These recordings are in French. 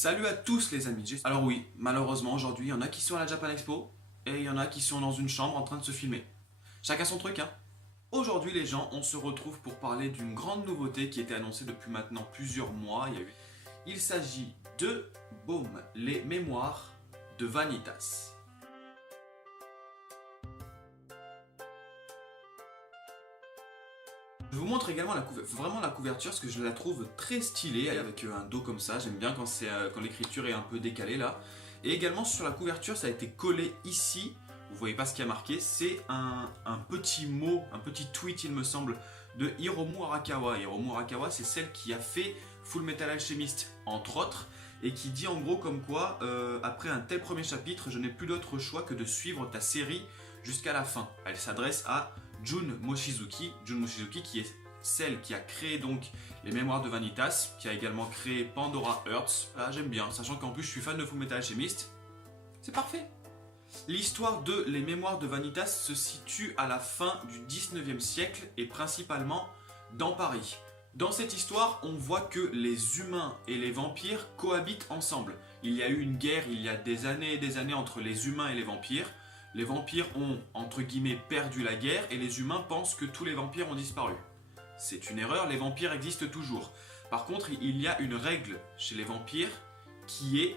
Salut à tous les amis. Alors oui, malheureusement aujourd'hui, il y en a qui sont à la Japan Expo et il y en a qui sont dans une chambre en train de se filmer. Chacun son truc, hein. Aujourd'hui les gens, on se retrouve pour parler d'une grande nouveauté qui était annoncée depuis maintenant plusieurs mois. Il s'agit de, boum, les mémoires de Vanitas. Je vous montre également vraiment la couverture parce que je la trouve très stylée avec un dos comme ça. J'aime bien quand l'écriture est un peu décalée là. Et également sur la couverture, ça a été collé ici. Vous voyez pas ce qu'il y a marqué. C'est un petit mot, un petit tweet il me semble, de Hiromu Arakawa. Hiromu Arakawa, c'est celle qui a fait Full Metal Alchemist entre autres. Et qui dit en gros comme quoi, après un tel premier chapitre, je n'ai plus d'autre choix que de suivre ta série jusqu'à la fin. Elle s'adresse à Jun Mochizuki qui est celle qui a créé donc les mémoires de Vanitas, qui a également créé Pandora Hearts. Là j'aime bien, sachant qu'en plus je suis fan de Full Metal Alchemist. C'est parfait. L'histoire de Les Mémoires de Vanitas se situe à la fin du 19e siècle et principalement dans Paris. Dans cette histoire, on voit que les humains et les vampires cohabitent ensemble. Il y a eu une guerre il y a des années et des années entre les humains et les vampires. Les vampires ont, entre guillemets, perdu la guerre et les humains pensent que tous les vampires ont disparu. C'est une erreur, les vampires existent toujours. Par contre, il y a une règle chez les vampires qui est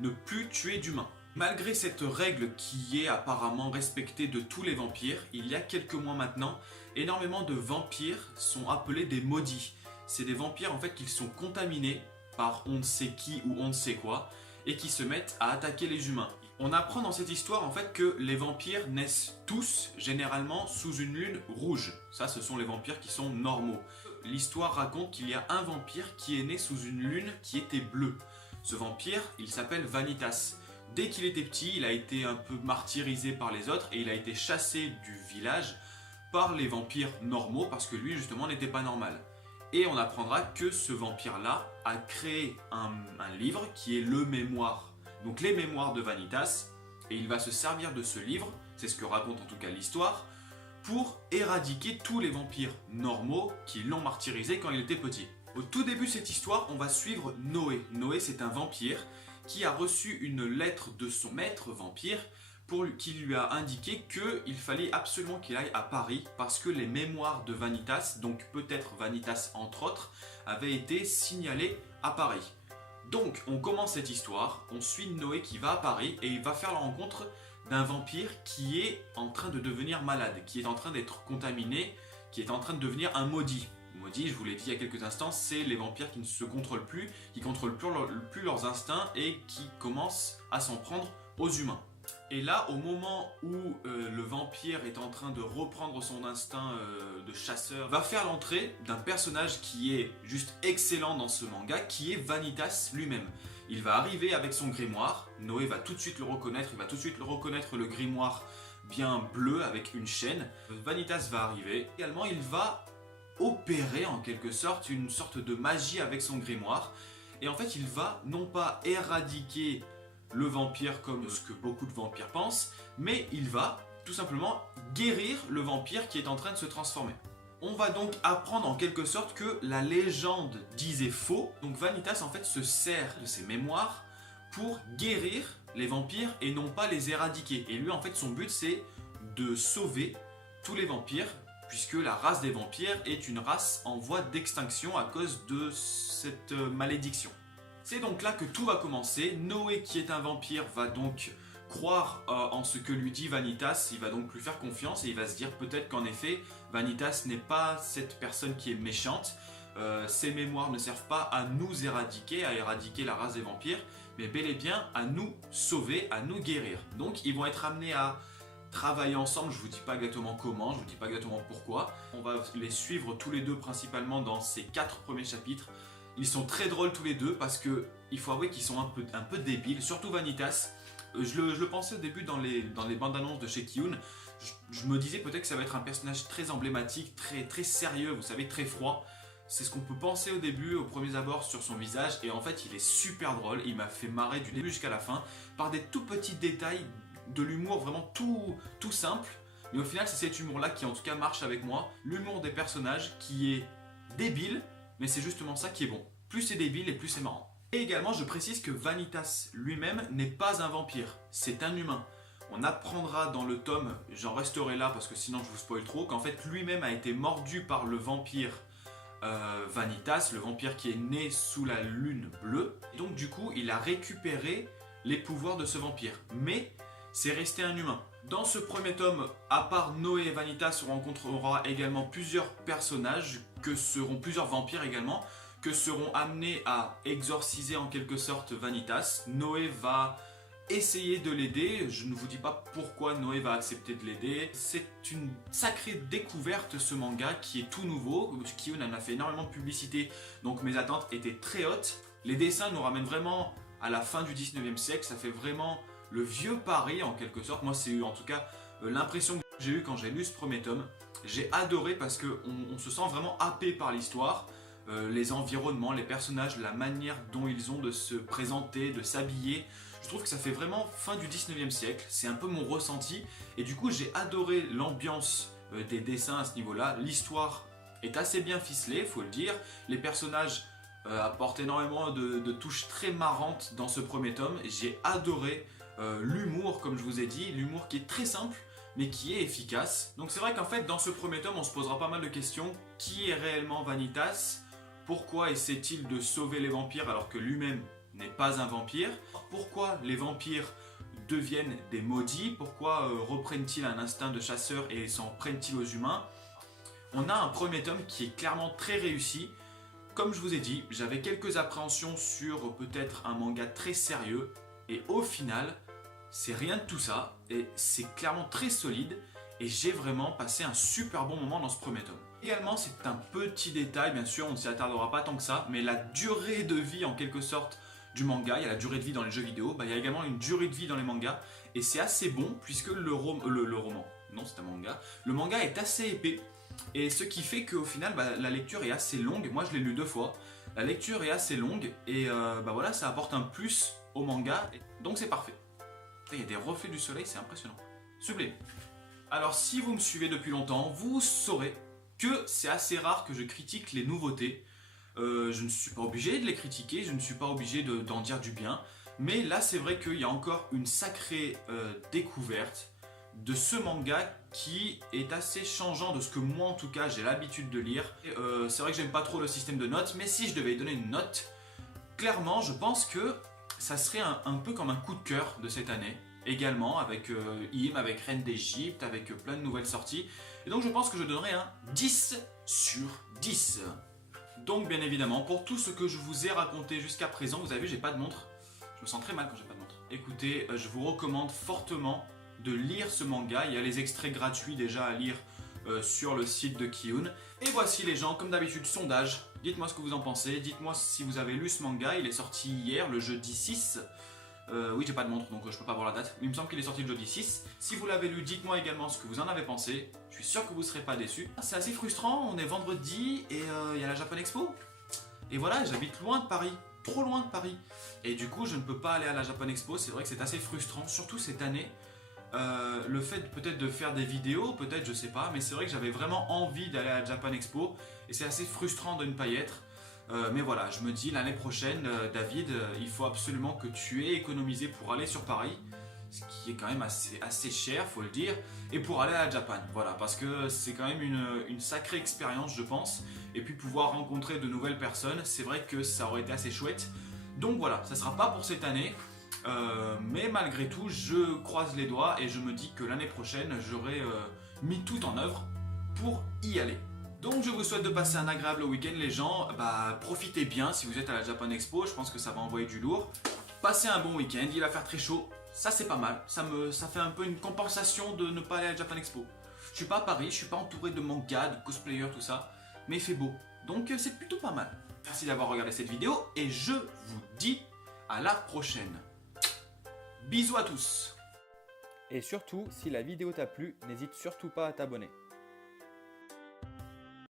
ne plus tuer d'humains. Malgré cette règle qui est apparemment respectée de tous les vampires, il y a quelques mois maintenant, énormément de vampires sont appelés des maudits. C'est des vampires en fait qui sont contaminés par on ne sait qui ou on ne sait quoi et qui se mettent à attaquer les humains. On apprend dans cette histoire en fait que les vampires naissent tous généralement sous une lune rouge. Ça, ce sont les vampires qui sont normaux. L'histoire raconte qu'il y a un vampire qui est né sous une lune qui était bleue. Ce vampire, il s'appelle Vanitas. Dès qu'il était petit, il a été un peu martyrisé par les autres et il a été chassé du village par les vampires normaux parce que lui justement n'était pas normal. Et on apprendra que ce vampire-là a créé un livre qui est le mémoire. Donc les mémoires de Vanitas, et il va se servir de ce livre, c'est ce que raconte en tout cas l'histoire, pour éradiquer tous les vampires normaux qui l'ont martyrisé quand il était petit. Au tout début de cette histoire, on va suivre Noé. Noé, c'est un vampire qui a reçu une lettre de son maître vampire qui lui a indiqué qu'il fallait absolument qu'il aille à Paris parce que les mémoires de Vanitas, donc peut-être Vanitas entre autres, avaient été signalées à Paris. Donc on commence cette histoire, on suit Noé qui va à Paris et il va faire la rencontre d'un vampire qui est en train de devenir malade, qui est en train d'être contaminé, qui est en train de devenir un maudit. Maudit, je vous l'ai dit il y a quelques instants, c'est les vampires qui ne se contrôlent plus, qui contrôlent plus leurs instincts et qui commencent à s'en prendre aux humains. Et là, au moment où le vampire est en train de reprendre son instinct de chasseur, va faire l'entrée d'un personnage qui est juste excellent dans ce manga, qui est Vanitas lui-même. Il va arriver avec son grimoire, Noé va tout de suite le reconnaître, il va tout de suite le reconnaître le grimoire bien bleu avec une chaîne. Vanitas va arriver, également il va opérer en quelque sorte une sorte de magie avec son grimoire. Et en fait, il va non pas éradiquer le vampire comme ce que beaucoup de vampires pensent, mais il va tout simplement guérir le vampire qui est en train de se transformer. On va donc apprendre en quelque sorte que la légende disait faux. Donc Vanitas en fait se sert de ses mémoires pour guérir les vampires et non pas les éradiquer. Et lui en fait son but c'est de sauver tous les vampires puisque la race des vampires est une race en voie d'extinction à cause de cette malédiction. C'est donc là que tout va commencer. Noé, qui est un vampire, va donc croire en ce que lui dit Vanitas. Il va donc lui faire confiance et il va se dire peut-être qu'en effet, Vanitas n'est pas cette personne qui est méchante. Ses mémoires ne servent pas à nous éradiquer, à éradiquer la race des vampires, mais bel et bien à nous sauver, à nous guérir. Donc ils vont être amenés à travailler ensemble, je ne vous dis pas exactement comment, je ne vous dis pas exactement pourquoi. On va les suivre tous les deux principalement dans ces 4 premiers chapitres. Ils sont très drôles tous les deux parce que il faut avouer qu'ils sont un peu débiles, surtout Vanitas. Je le pensais au début dans les bandes annonces de chez Kiyun. Je me disais peut-être que ça va être un personnage très emblématique, très sérieux, vous savez, très froid. C'est ce qu'on peut penser au début, aux premiers abords sur son visage. Et en fait, il est super drôle. Il m'a fait marrer du début jusqu'à la fin par des tout petits détails de l'humour vraiment tout simple. Mais au final, c'est cet humour-là qui en tout cas marche avec moi. L'humour des personnages qui est débile, mais c'est justement ça qui est bon. Plus c'est débile et plus c'est marrant. Et également, je précise que Vanitas lui-même n'est pas un vampire, c'est un humain. On apprendra dans le tome, j'en resterai là parce que sinon je vous spoil trop, qu'en fait lui-même a été mordu par le vampire Vanitas, le vampire qui est né sous la lune bleue. Et donc du coup, il a récupéré les pouvoirs de ce vampire. Mais c'est resté un humain. Dans ce premier tome, à part Noé et Vanitas, on rencontrera également plusieurs personnages, que seront plusieurs vampires également, que seront amenés à exorciser en quelque sorte Vanitas. Noé va essayer de l'aider, je ne vous dis pas pourquoi Noé va accepter de l'aider. C'est une sacrée découverte ce manga qui est tout nouveau. Kiyun en a fait énormément de publicité, donc mes attentes étaient très hautes. Les dessins nous ramènent vraiment à la fin du 19e siècle, ça fait vraiment le vieux Paris en quelque sorte. Moi c'est en tout cas l'impression que j'ai eue quand j'ai lu ce premier tome. J'ai adoré parce qu'on se sent vraiment happé par l'histoire. Les environnements, les personnages, la manière dont ils ont de se présenter, de s'habiller. Je trouve que ça fait vraiment fin du 19e siècle, c'est un peu mon ressenti. Et du coup j'ai adoré l'ambiance des dessins à ce niveau-là. L'histoire est assez bien ficelée, faut le dire. Les personnages apportent énormément de touches très marrantes dans ce premier tome. J'ai adoré l'humour, comme je vous ai dit, l'humour qui est très simple, mais qui est efficace. Donc c'est vrai qu'en fait dans ce premier tome on se posera pas mal de questions. Qui est réellement Vanitas? Pourquoi essaie-t-il de sauver les vampires alors que lui-même n'est pas un vampire? Pourquoi les vampires deviennent des maudits? Pourquoi reprennent-ils un instinct de chasseur et s'en prennent-ils aux humains? On a un premier tome qui est clairement très réussi. Comme je vous ai dit, j'avais quelques appréhensions sur peut-être un manga très sérieux. Et au final, c'est rien de tout ça. Et c'est clairement très solide. Et j'ai vraiment passé un super bon moment dans ce premier tome. Également, c'est un petit détail, bien sûr, on ne s'y attardera pas tant que ça, mais la durée de vie en quelque sorte du manga, il y a la durée de vie dans les jeux vidéo, il y a également une durée de vie dans les mangas, et c'est assez bon puisque le roman, non c'est un manga, le manga est assez épais, et ce qui fait qu'au final, la lecture est assez longue. Moi je l'ai lu 2 fois, la lecture est assez longue, et voilà, ça apporte un plus au manga, donc c'est parfait. Il y a des reflets du soleil, c'est impressionnant. Sublime. Alors si vous me suivez depuis longtemps, vous saurez que c'est assez rare que je critique les nouveautés. Je ne suis pas obligé de les critiquer, je ne suis pas obligé d'en dire du bien. Mais là, c'est vrai qu'il y a encore une sacrée découverte de ce manga qui est assez changeant de ce que moi, en tout cas, j'ai l'habitude de lire. C'est vrai que j'aime pas trop le système de notes, mais si je devais donner une note, clairement, je pense que ça serait un peu comme un coup de cœur de cette année. Également avec Im, avec Reine d'Égypte, avec plein de nouvelles sorties. Et donc je pense que je donnerai un 10 sur 10. Donc bien évidemment, pour tout ce que je vous ai raconté jusqu'à présent, vous avez vu, j'ai pas de montre. Je me sens très mal quand j'ai pas de montre. Écoutez, je vous recommande fortement de lire ce manga. Il y a les extraits gratuits déjà à lire sur le site de Kiyun. Et voici les gens, comme d'habitude, sondage. Dites-moi ce que vous en pensez. Dites-moi si vous avez lu ce manga. Il est sorti hier, le jeudi 6. Oui, j'ai pas de montre donc je peux pas voir la date. Il me semble qu'il est sorti le jeudi 6. Si vous l'avez lu, dites-moi également ce que vous en avez pensé. Je suis sûr que vous serez pas déçus. C'est assez frustrant, on est vendredi et il y a la Japan Expo. Et voilà, j'habite loin de Paris, trop loin de Paris. Et du coup, je ne peux pas aller à la Japan Expo. C'est vrai que c'est assez frustrant, surtout cette année. Le fait peut-être de faire des vidéos, peut-être, je sais pas. Mais c'est vrai que j'avais vraiment envie d'aller à la Japan Expo. Et c'est assez frustrant de ne pas y être. Mais voilà, je me dis l'année prochaine, David, il faut absolument que tu aies économisé pour aller sur Paris, ce qui est quand même assez cher, faut le dire, et pour aller à la Japan, voilà, parce que c'est quand même une sacrée expérience, je pense, et puis pouvoir rencontrer de nouvelles personnes, c'est vrai que ça aurait été assez chouette. Donc voilà, ça sera pas pour cette année, mais malgré tout, je croise les doigts et je me dis que l'année prochaine, j'aurai mis tout en œuvre pour y aller. Donc je vous souhaite de passer un agréable week-end les gens, profitez bien si vous êtes à la Japan Expo, je pense que ça va envoyer du lourd. Passez un bon week-end, il va faire très chaud, ça c'est pas mal, ça fait un peu une compensation de ne pas aller à la Japan Expo. Je suis pas à Paris, je suis pas entouré de mangas, de cosplayers, tout ça, mais il fait beau, donc c'est plutôt pas mal. Merci d'avoir regardé cette vidéo et je vous dis à la prochaine. Bisous à tous. Et surtout, si la vidéo t'a plu, n'hésite surtout pas à t'abonner.